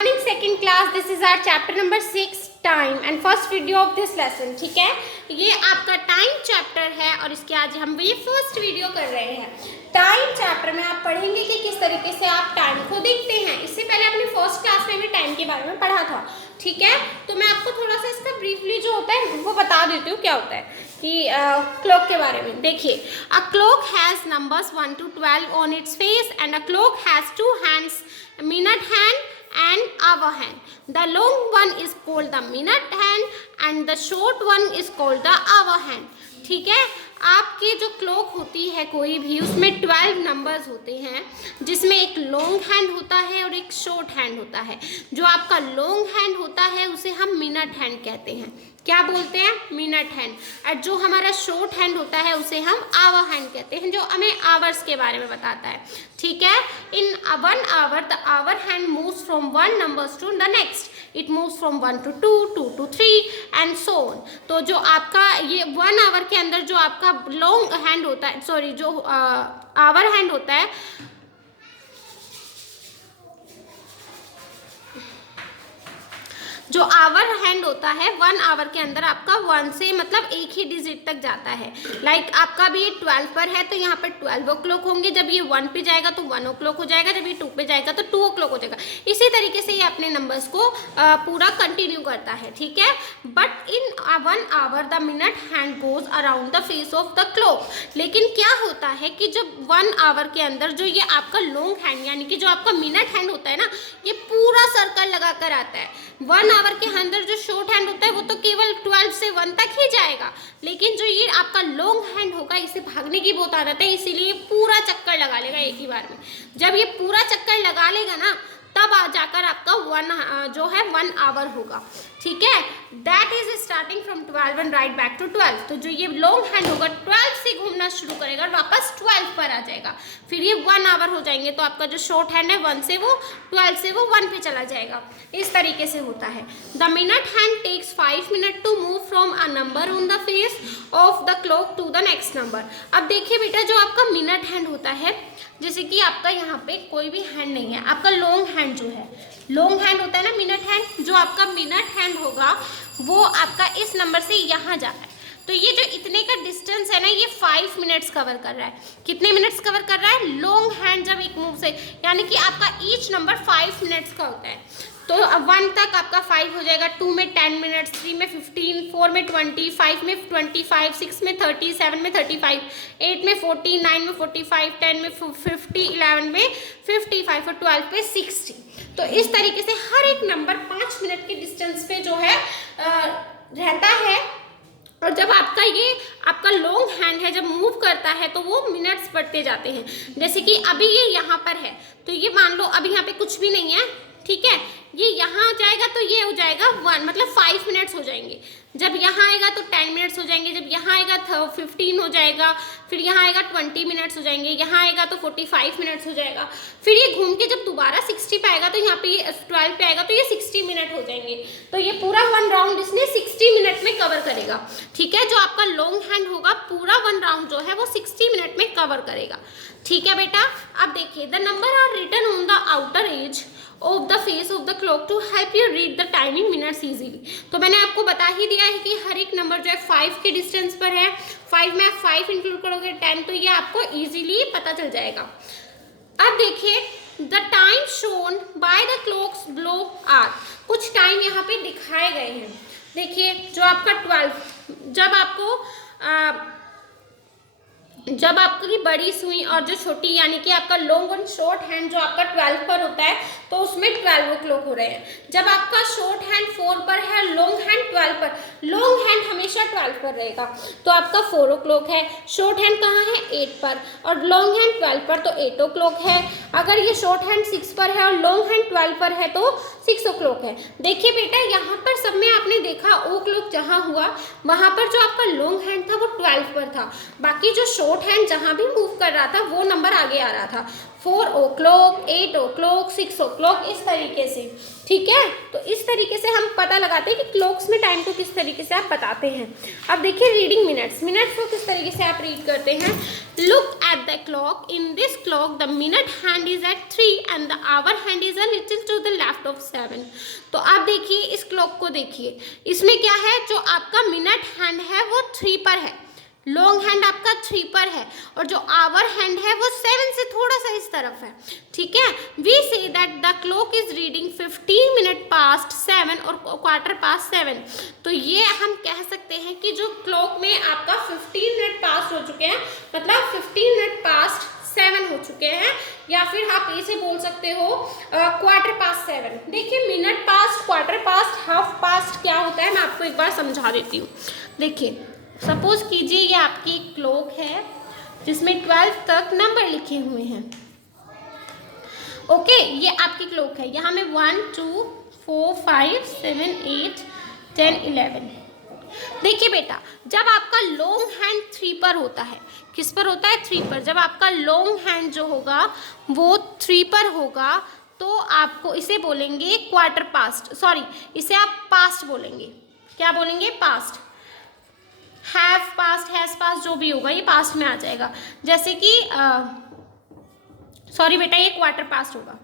Morning second class, this is our chapter number 6 time and first video of this lesson. ठीक है, ये आपका time chapter है और इसके आज हम ये फर्स्ट वीडियो कर रहे हैं। टाइम चैप्टर में आप पढ़ेंगे कि किस तरीके से आप टाइम को देखते हैं। इससे पहले आपने फर्स्ट क्लास में भी टाइम के बारे में पढ़ा था, ठीक है। तो मैं आपको थोड़ा सा इसका ब्रीफली जो होता है वो बता देती हूँ क्या होता है कि क्लॉक के बारे में। देखिए, a clock has numbers 1 to 12 on its face and a clock has 2 hands, minute hand and hour hand. The long one is called the minute hand and the short one is called the hour hand. ठीक है, आपकी जो clock होती है कोई भी, उसमें 12 numbers होते हैं, जिसमें एक लॉन्ग हैंड होता है और एक शॉर्ट हैंड होता है। जो आपका लॉन्ग हैंड होता है उसे हम मिनट हैंड कहते हैं। क्या बोलते हैं? Minute hand. और जो हमारा शॉर्ट हैंड होता है उसे हम आवर हैंड कहते हैं, जो हमें आवर्स के बारे में बताता है। ठीक है, in 1 hour the hour hand moves from 1 numbers to the next. It moves from 1 to 2, 2 to 3 and so on. तो जो आपका ये 1 hour के अंदर जो आपका लॉन्ग हैंड होता है, सॉरी जो आवर हैंड होता है, जो आवर हैंड होता है 1 hour के अंदर आपका 1 से मतलब एक ही डिजिट तक जाता है। लाइक आपका भी ये 12 पर है तो यहाँ पर 12 o'clock होंगे। जब ये 1 पे जाएगा तो 1 o'clock हो जाएगा, जब ये 2 पे जाएगा तो 2 o'clock हो जाएगा। इसी तरीके से ये अपने नंबर्स को पूरा कंटिन्यू करता है, ठीक है। But in 1 hour the minute hand goes around the face of the clock. लेकिन क्या होता है कि जब 1 hour के अंदर जो ये आपका लॉन्ग हैंड यानी कि जो आपका मिनट हैंड होता है ना, ये पूरा सर्कल लगा कर आता है। 1 hour के अंदर जो शॉर्ट हैंड होता है वो तो केवल 12 से 1 तक ही जाएगा, लेकिन जो ये आपका लॉन्ग हैंड होगा इसे भागने की बहुत आदत है, इसीलिए पूरा चक्कर लगा लेगा एक ही बार में। जब ये पूरा चक्कर लगा लेगा ना, तब आ जाकर आपका 1 hour होगा, ठीक है। That is starting from 12 and right back to 12। तो जो ये लॉन्ग हैंड होगा 12 से घूमना शुरू करेगा और वापस 12 पर आ जाएगा, फिर ये 1 hour हो जाएंगे। तो आपका जो शॉर्ट हैंड है 1 से वो 12 से वो 1 पे चला जाएगा। इस तरीके से होता है। The minute hand takes 5 minutes to move from a number on the face of the clock to the next number. अब देखिए बेटा, जो आपका मिनट हैंड होता है, जैसे कि आपका यहाँ पे कोई भी हैंड नहीं है, आपका लॉन्ग हैंड जो है, लॉन्ग हैंड होता है ना मिनट हैंड, जो आपका मिनट हैंड होगा वो आपका इस नंबर से यहाँ जा रहा है। तो ये जो इतने का डिस्टेंस है ना, ये 5 minutes कवर कर रहा है। कितने मिनट्स कवर कर रहा है? लॉन्ग हैंड जब एक मूव से, यानी कि आपका ईच नंबर 5 minutes का होता है। तो 1 तक आपका 5 हो जाएगा, 2 में 10 minutes, 3 में 15, 4 में 20, 5 में 25, 6 में 30, 7 में 35, 8 में 40, 9 में 45, 10 में 50, 11 में 55 और 12 पे 60। तो इस तरीके से हर एक नंबर 5 मिनट के डिस्टेंस पे जो है रहता है। और जब आपका ये आपका लॉन्ग हैंड है, जब मूव करता है तो वो मिनट्स बढ़ते जाते हैं। जैसे कि अभी ये यहाँ पर है, तो ये मान लो अभी यहाँ पे कुछ भी नहीं है, ठीक है। ये यहाँ जाएगा तो ये हो जाएगा 1, मतलब 5 minutes हो जाएंगे। जब यहाँ आएगा तो 10 minutes हो जाएंगे, जब यहाँ आएगा 15 हो जाएगा, फिर यहाँ आएगा 20 minutes हो जाएंगे, यहाँ आएगा तो 45 minutes हो जाएगा। फिर ये घूम के जब दोबारा 60 पे आएगा तो यहाँ पे 12 पे आएगा तो ये 60 minute हो जाएंगे। तो ये पूरा 1 राउंड इसने 60 minute में कवर करेगा, ठीक है। जो आपका लॉन्ग हैंड होगा पूरा 1 राउंड जो है वो 60 minute में कवर करेगा, ठीक है बेटा। अब देखिए, the number are written on the outer edge of the face of the clock to help you read the timing minutes easily. तो मैंने आपको बता ही दिया है कि हर एक नंबर जो है 5 के डिस्टेंस पर है। 5 में आप 5 इंक्लूड करोगे 10, तो ये आपको इजीली पता चल जाएगा। अब देखिए, the time shown by the clocks below are. कुछ टाइम यहाँ पे दिखाए गए हैं। देखिए, जो आपका 12, जब आपकी बड़ी सुई और जो छोटी यानी कि आपका लॉन्ग और शॉर्ट हैंड जो आपका 12 पर होता है तो उसमें 12 o'clock हो रहे हैं। जब आपका शॉर्ट हैंड 4 पर है, लॉन्ग हैंड 12 पर, लॉन्ग हैंड हमेशा 12 पर रहेगा तो आपका 4 o'clock है। शॉर्ट हैंड कहाँ है? 8 पर, और लॉन्ग हैंड 12 पर तो 8 o'clock है। अगर ये शॉर्ट हैंड 6 पर है और लॉन्ग हैंड 12 पर है तो 6 o'clock है। देखिए बेटा, यहाँ पर सब में आपने देखा ओ क्लॉक जहाँ हुआ वहाँ पर जो आपका लॉन्ग हैंड था वो 12 पर था, बाकी जो शॉर्ट हैंड जहाँ भी मूव कर रहा था वो नंबर आगे आ रहा था। 4 o'clock, 8 o'clock, 6 o'clock, इस तरीके से, ठीक है। तो इस तरीके से हम पता लगाते हैं कि क्लॉक्स में टाइम को किस तरीके से आप बताते हैं। अब देखिए रीडिंग मिनट्स, मिनट्स को किस तरीके से आप रीड करते हैं। Look at the clock, in this clock the minute hand is at 3 and the hour hand is a little to the left of 7। तो आप देखिए इस क्लॉक को देखिए, इसमें क्या है, जो आपका मिनट हैंड है वो 3 पर है, लॉन्ग हैंड आपका 3 पर है, और जो आवर हैंड है वो 7 से थोड़ा सा इस तरफ है, ठीक है। We say that the clock is reading 15 minute past 7 और क्वार्टर पास्ट 7। तो ये हम कह सकते हैं कि जो क्लॉक में आपका 15 मिनट पास्ट हो चुके हैं, मतलब 15 मिनट पास्ट 7 हो चुके हैं, या फिर आप इसे बोल सकते हो क्वार्टर पास्ट 7। देखिए minute past, quarter past, half past क्या होता है मैं आपको एक बार समझा देती हूँ। देखिए सपोज कीजिए ये आपकी एक क्लॉक है जिसमें 12 तक नंबर लिखे हुए हैं, ओके। ये आपकी क्लॉक है, यहाँ में 1 2 4 5 7 8 10 11। देखिए बेटा, जब आपका लॉन्ग हैंड 3 पर होता है, किस पर होता है, 3 पर, जब आपका लॉन्ग हैंड जो होगा वो 3 पर होगा तो आपको इसे बोलेंगे क्वार्टर पास्ट, सॉरी इसे आप पास्ट बोलेंगे। क्या बोलेंगे, past. Have past, has past, जो भी होगा ये पास्ट में आ जाएगा। जैसे कि सॉरी बेटा ये क्वार्टर पास्ट होगा,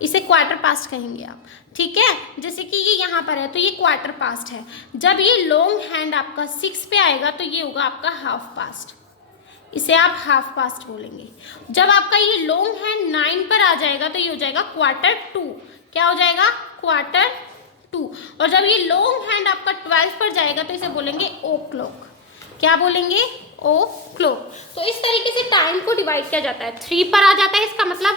इसे क्वार्टर पास्ट कहेंगे आप, ठीक है। जैसे कि ये यहाँ पर है तो ये क्वार्टर पास्ट है। जब ये लॉन्ग हैंड आपका 6 पे आएगा तो ये होगा आपका हाफ पास्ट, इसे आप हाफ पास्ट बोलेंगे। जब आपका ये लॉन्ग हैंड 9 पर आ जाएगा तो ये हो जाएगा क्वार्टर 2। क्या हो जाएगा, क्वार्टर 2। और जब ये लॉन्ग हैंड आपका 12 पर जाएगा तो इसे बोलेंगे ओ क्लॉक। क्या बोलेंगे, ओ क्लॉक। तो इस तरीके से टाइम को डिवाइड किया जाता है। 3 पर आ जाता है, इसका मतलब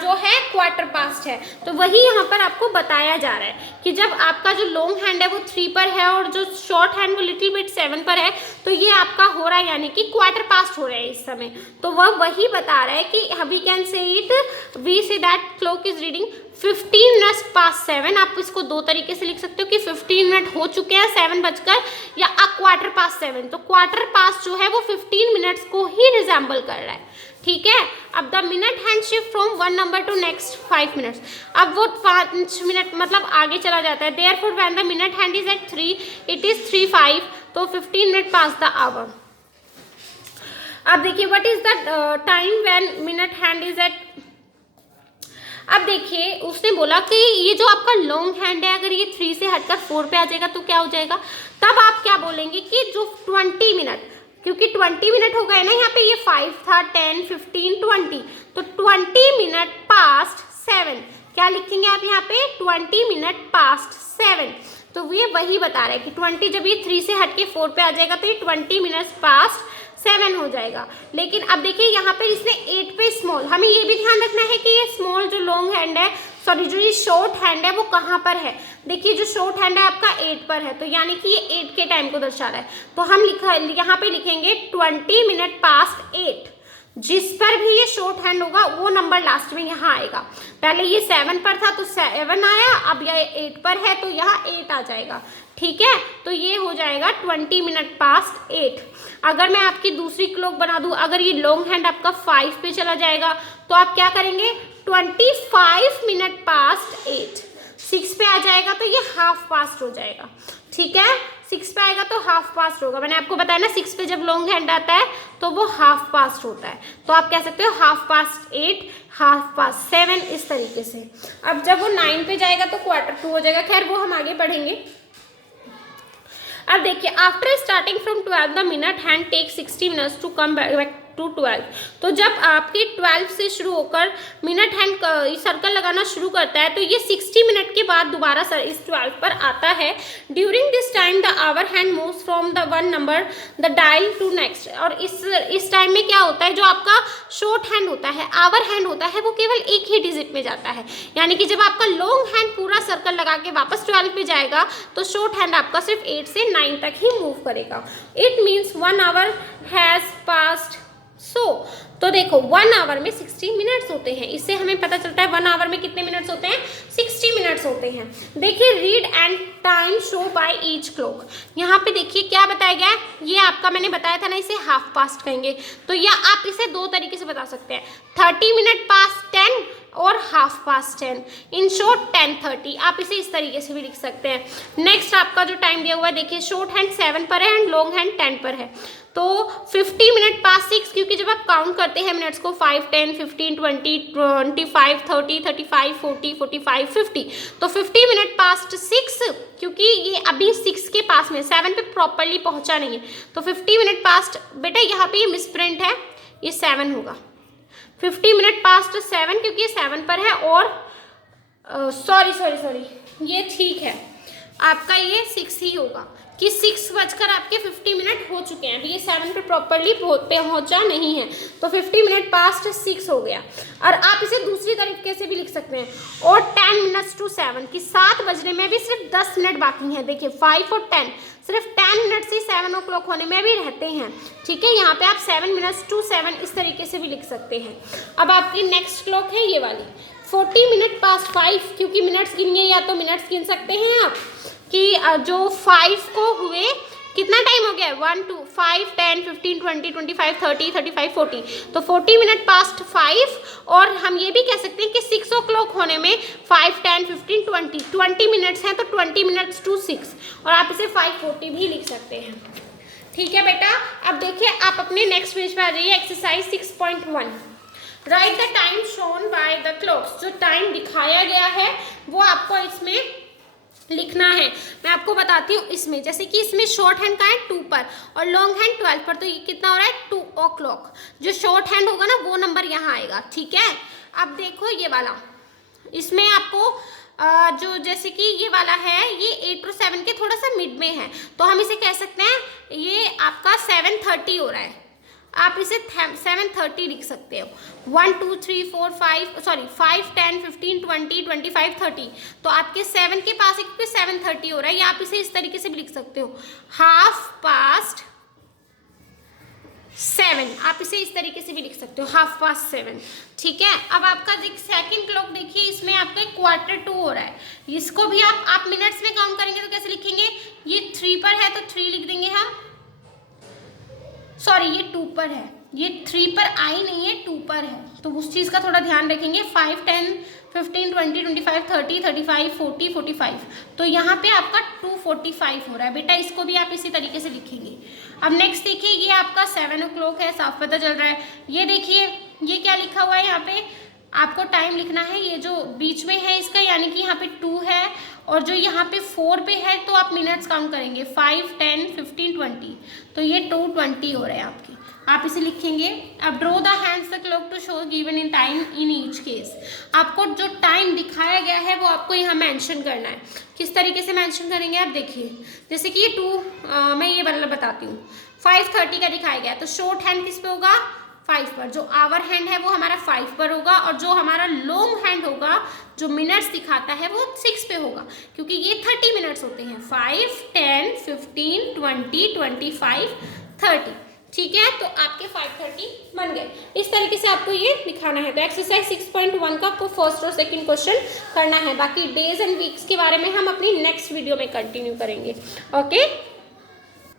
जो है क्वार्टर पास्ट है। तो वही यहाँ पर आपको बताया जा रहा है कि जब आपका जो लॉन्ग हैंड है वो 3 पर है और जो शॉर्ट हैंड वो लिटिल बिट 7 पर है, तो ये आपका हो रहा है यानी कि क्वार्टर पास्ट हो रहा है इस समय। तो वह वही बता रहा है कि we can say it, we say that clock is reading 15 minutes past 7। आप इसको 2 तरीके से लिख सकते हो कि 15 मिनट हो चुके हैं 7 बजकर, या अ क्वार्टर पास्ट 7। तो क्वार्टर पास्ट जो है वो 15 मिनट्स को ही रिजेंबल कर रहा है, ठीक है। अब the minute hand shift from 1 number to next 5 minutes. अब वो 5 मिनट मतलब आगे चला जाता है। Therefore when the minute hand is at 3 it is 3:05, तो 15 मिनट पास द आवर। अब देखिए what is the time when minute hand is at, अब देखिए उसने बोला कि ये जो आपका लॉन्ग हैंड है अगर ये 3 से हटकर 4 पे आ जाएगा तो क्या हो जाएगा। तब आप क्या बोलेंगे कि जो 20 मिनट, क्योंकि 20 मिनट हो गए ना, यहाँ पे ये 5 था, 10 15 20, तो 20 मिनट पास्ट 7। क्या लिखेंगे आप यहाँ पे, 20 मिनट पास्ट 7। तो ये वही बता रहा है कि 20 जब ये 3 से हटके 4 पे आ जाएगा तो ये 20 मिनट्स पास्ट 7 हो जाएगा। लेकिन अब देखिए यहाँ पर इसने 8 पे स्मॉल, हमें ये भी ध्यान रखना है कि ये स्मॉल जो लॉन्ग हैंड है, सॉरी जो ये शॉर्ट हैंड है वो कहाँ पर है। देखिए जो शॉर्ट हैंड है आपका 8 पर है, तो यानी कि ये 8 के टाइम को दर्शा रहा है। तो हम यहाँ पे लिखेंगे 20 मिनट पास्ट 8। जिस पर भी ये शॉर्ट हैंड होगा वो नंबर लास्ट में यहाँ आएगा। पहले ये 7 पर था तो 7 आया, अब ये 8 पर है तो यहाँ 8 आ जाएगा, ठीक है। तो ये हो जाएगा 20 मिनट पास्ट 8। अगर मैं आपकी दूसरी क्लॉक बना दूं, अगर ये लॉन्ग हैंड आपका 5 पे चला जाएगा तो आप क्या करेंगे, 25 मिनट पास्ट 8। 6 पे आ जाएगा तो ये हाफ पास्ट हो जाएगा, ठीक है। 6 पे आएगा तो हाफ पास्ट होगा। मैंने आपको बताया ना 6 पे जब लॉन्ग हैंड आता है तो वो हाफ पास्ट होता है। तो आप कह सकते हो हाफ पास्ट 8, हाफ पास्ट 7, इस तरीके से। अब जब वो 9 पे जाएगा तो क्वार्टर 2 हो जाएगा। खैर वो हम आगे पढ़ेंगे। अब देखिए after starting from 12 the minute hand take 60 minutes to come back to 12। तो जब आपके 12 से शुरू होकर मिनट हैंड सर्कल लगाना शुरू करता है तो ये 60 मिनट के बाद दोबारा इस 12 पर आता है। During this time the hour hand moves from the 1 number the dial to next. और इस टाइम में क्या होता है, जो आपका शॉर्ट हैंड होता है, आवर हैंड होता है, वो केवल एक ही डिजिट में जाता है। यानी कि जब आपका लॉन्ग हैंड पूरा सर्कल लगा के वापस 12 पे जाएगा तो शॉर्ट हैंड आपका सिर्फ 8 से 9 तक ही मूव करेगा। It means 1 hour has passed. तो देखो 1 आवर में 60 मिनट्स होते हैं। इससे हमें पता चलता है 1 आवर में कितने मिनट्स होते हैं, 60 मिनट्स मिनट्स होते हैं। देखिए read and time show by each clock, यहाँ पे देखिए क्या बताया गया है, ये आपका मैंने बताया था ना, इसे हाफ पास्ट कहेंगे, तो या आप इसे दो तरीके से बता सकते हैं, 30 मिनट पास्ट 10 और हाफ पास्ट 10, इन शॉर्ट 10:30, आप इसे इस तरीके से भी लिख सकते हैं। नेक्स्ट आपका जो टाइम दिया हुआ है, देखिए शॉर्ट हैंड 7 पर है एंड लॉन्ग हैंड 10 पर है, तो 50 मिनट पास 6, क्योंकि जब आप काउंट करते हैं मिनट्स को 5, 10, 15, 20, 25, 30, 35, 40, 45, 50, तो 50 मिनट पास्ट 6, क्योंकि ये अभी 6 के पास में 7 पे प्रॉपरली पहुंचा नहीं है, तो 50 मिनट पास्ट, बेटा यहाँ पे ये मिसप्रिंट है, ये 7 होगा, 50 मिनट पास्ट 7 क्योंकि ये 7 पर है, और सॉरी ये ठीक है, आपका ये 6 ही होगा कि 6 बजकर आपके 50 मिनट हो चुके हैं, अभी ये 7 पे प्रॉपरली पहुंचा नहीं है, तो 50 मिनट पास्ट 6 हो गया। और आप इसे दूसरी तरीके से भी लिख सकते हैं, और 10 मिनट्स टू 7 कि 7 बजने में भी सिर्फ 10 मिनट बाकी हैं, देखिए 5 और 10 सिर्फ 10 मिनट से 7 o'clock होने में भी रहते हैं, ठीक है, यहाँ पे आप 7 मिनट्स टू 7 इस तरीके से भी लिख सकते हैं। अब आपकी नेक्स्ट क्लॉक है ये वाली 40 मिनट पास्ट 5, क्योंकि मिनट्स गिनिए, या तो मिनट्स गिन सकते हैं आप कि जो 5 को हुए कितना टाइम हो गया, 1, 2, 5, 10, 15, 20, 25, 30, 35, 40, तो 40 मिनट पास्ट 5, और हम ये भी कह सकते हैं कि 6 o'clock होने में 5, 10, 15, 20 मिनट्स हैं, तो 20 मिनट्स टू 6, और आप इसे 5:40 भी लिख सकते हैं, ठीक है बेटा। अब देखिए आप अपने नेक्स्ट पेज पर आ जाइए, exercise 6.1, right the time shown by the clocks, जो टाइम दिखाया गया है वो आपको इसमें लिखना है। मैं आपको बताती हूँ इसमें, जैसे कि इसमें शॉर्ट हैंड का है 2 पर और लॉन्ग हैंड 12 पर, तो ये कितना हो रहा है 2 o'clock, जो शॉर्ट हैंड होगा ना वो नंबर यहाँ आएगा, ठीक है। अब देखो ये वाला, इसमें आपको जो जैसे कि ये वाला है, ये 8 और 7 के थोड़ा सा मिड में है, तो हम इसे कह सकते हैं ये आपका 7:30 हो रहा है, आप इसे 7:30 लिख सकते हो। 1, 2, 3, 4, 5, 10, 15, 20, 25, 30, तो आपके 7 के पास एक पे 7:30 हो रहा है, या आप इसे इस तरीके से भी लिख सकते हो, हाफ पास्ट 7, आप इसे इस तरीके से भी लिख सकते हो, हाफ पास्ट 7, ठीक है। अब आपका सेकंड क्लॉक देखिए, इसमें आपका 1/4 हो रहा है, इसको भी आप मिनट्स में काउंट करेंगे तो कैसे लिखेंगे, ये 3 पर है तो 3 लिख देंगे हम, सॉरी ये 2 पर है, ये 3 पर आई नहीं है, 2 पर है, तो उस चीज़ का थोड़ा ध्यान रखेंगे। 5, 10, 15, 20, 25, 30, 35, 40, 45, तो यहाँ पे आपका 2:45 हो रहा है, बेटा इसको भी आप इसी तरीके से लिखेंगे। अब नेक्स्ट देखिए, ये आपका 7 o'clock है, साफ पता चल रहा है। ये देखिए ये क्या लिखा हुआ है, यहाँ पे आपको टाइम लिखना है, ये जो बीच में है इसका, यानी कि यहाँ पे 2 है, और जो यहाँ पे 4 पे है तो आप मिनट्स काउंट करेंगे, 5, 10, 15, 20, तो ये 2:20 हो रहे हैं आपके, आप इसे लिखेंगे। अब draw the hands the clock to show given in time in each case, आपको जो टाइम दिखाया गया है वो आपको यहाँ मेंशन करना है। किस तरीके से मेंशन करेंगे आप देखिए, जैसे कि ये मैं ये बताती हूँ, 5:30 का दिखाया गया, तो शॉर्ट हैंड किस पे होगा, 5 पर, जो आवर हैंड है वो हमारा 5 पर होगा, और जो हमारा लॉन्ग हैंड होगा जो मिनट्स दिखाता है वो 6 पे होगा, क्योंकि ये 30 मिनट्स होते हैं, 5, 10, 15, 20, 25, 30, ठीक है। तो आपके 5:30 बन गए। इस तरीके से आपको ये दिखाना है। तो एक्सरसाइज 6.1 का आपको फर्स्ट और सेकंड क्वेश्चन करना है, बाकी डेज एंड वीक्स के बारे में हम अपनी नेक्स्ट वीडियो में कंटिन्यू करेंगे। ओके।